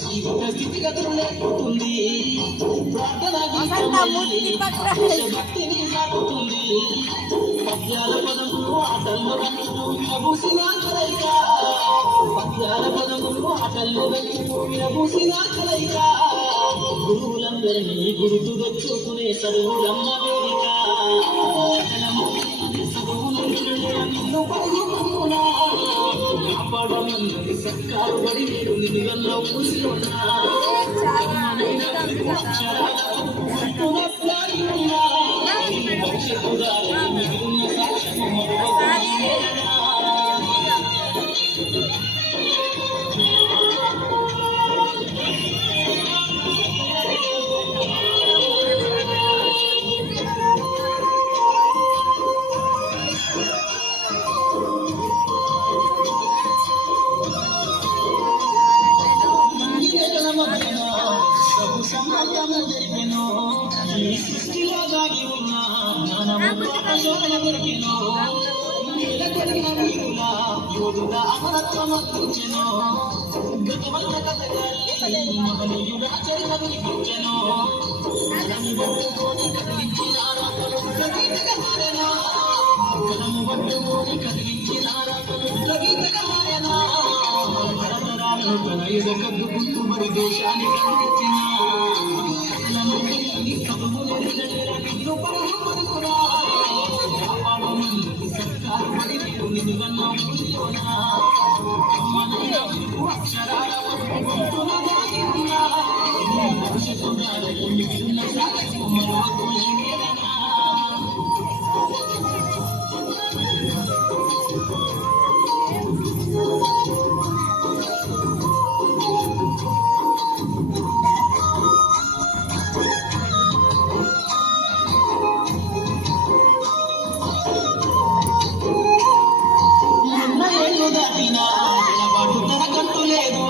జీవిత స్థితిగతులు లేకుంటుంది భక్తిని సాగుతుంది పద్యాల పదములు ఆటల్లో రంగులు విరబూసిన కలయిక పద్యాల పదములు ఆటల్లో రంగులు విరబూసిన కలయిక గురువులందరినీ గురుతు తెచ్చుకునే చదువులమ్మ వేదిక నిన్ను పడుకున్నా కాపాడమన్నది సర్కారు బడి మీరు నిలువల్లో కూర్చున్నా సృష్టిలో దాగి ఉన్న యోధుల అమరత్వమర్పించెను గతవల్ల కథగాలి మహనీయుల చరిత్ర వినిపించెను కలము పట్టుకొని కదిలించినారా గీతగా మారేనా కలము పట్టుకొని కదిలించినారా గీతగా మారేనా తరతరాలను తన ఎద కద్దుకుంటూ మరి దేశానికి అందించిన నిన్ను పడుకురా సర్కారు బడి నిలువన్నా అక్షర